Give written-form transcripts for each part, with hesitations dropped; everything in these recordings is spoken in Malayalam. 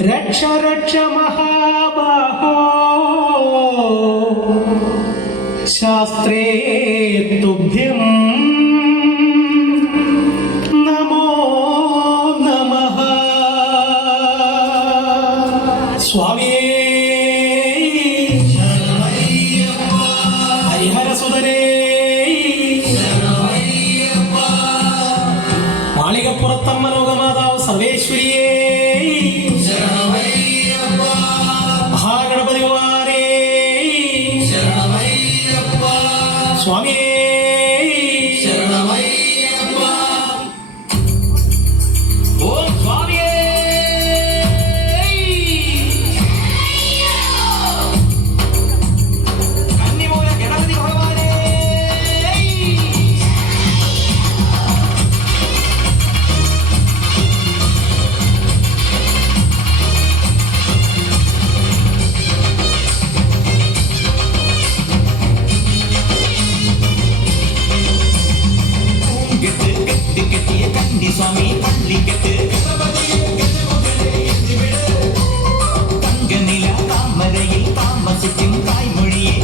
रक्ष रक्ष महाबाहो शास्त्रे तुभ्यं नमो नमः। स्वामी हरिहर सुदरे मालिकपुरत्तम्म लोकमाताव सर्वेश्वरिये महागणपति कुमारे स्वामी ओम स्वामी कन्निमूल गणपति भगवाने स्वामी पल्लिकट्टु तंगनिल तामरैयिल तामसिक्कुम ताय्मொழியே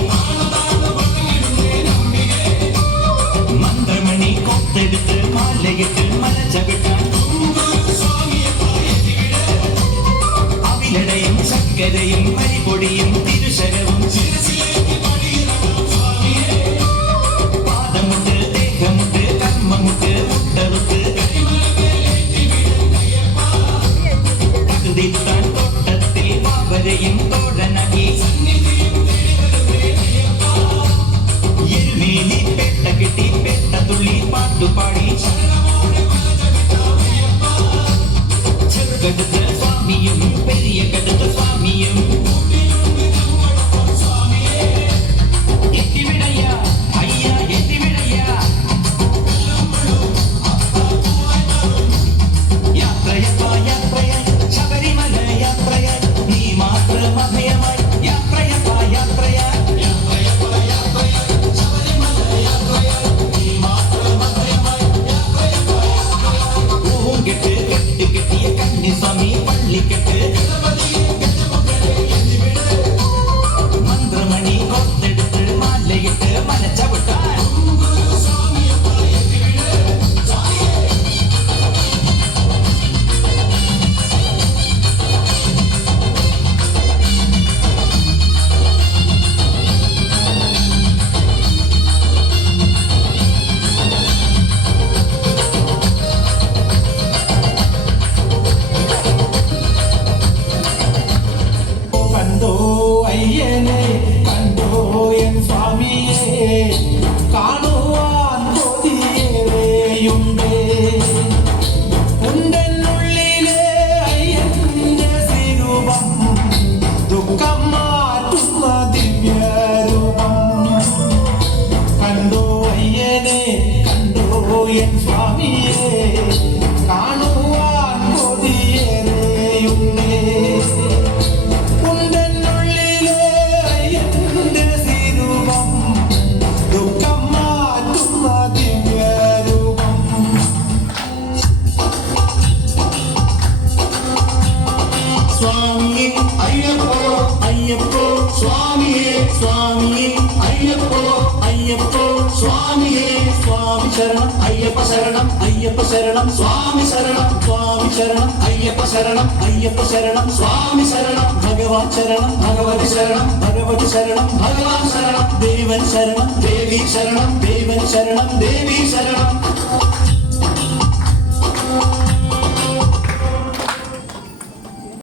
मन्त्रमणि कोत्तेडुत्तु मालयिट्टु मलचविट्टान अविलडयम सक्करयम परिपोडियम तिरुशरवम पादमुट्टु देहमुट्टु कर्ममुट्टु मुट्टरुत्तु तोटत्तिल पावरयिम तोडनगी एरुमेलि पेट्ट केट्टि पेट्ट तुल्लि पाट्टु पाडि चक्कदुत्त स्वामियुम पेरिय कदुत्त स्वामियुम एत्तिविडय्या अय्या एत्तिविडय्या यात्रयप्पा यात्रय शबरिमല യാത്രയ നീ മാത്രം അഭയമായി യാത്രയപ്പ യാത്രയ യാത്രയപ്പ യാത്രയ ശബരിമല യാത്രയ നീ മാത്രം അഭയമായി യാത്രയപ്പ യാത്രയ ഓം കെട്ട് കെട്ട് കെട്ടിയ കന്നിസ്വാമി പള്ളിക്കെട്ട് മന്ത്രമണി കൊത്തെടുത്ത് മാലയിട്ട് മലച്ചവിട്ടാൻ शरणम अय्यप्प शरणम अय्यप्प शरणम स्वामी शरणम स्वामी शरणम अय्यप्प शरणम अय्यप्प शरणम स्वामी शरणम भगवान शरणम भगवती शरणम भगवती शरणम भगवान शरणम देवन शरणम देवी शरणम देवन शरणम देवी शरणम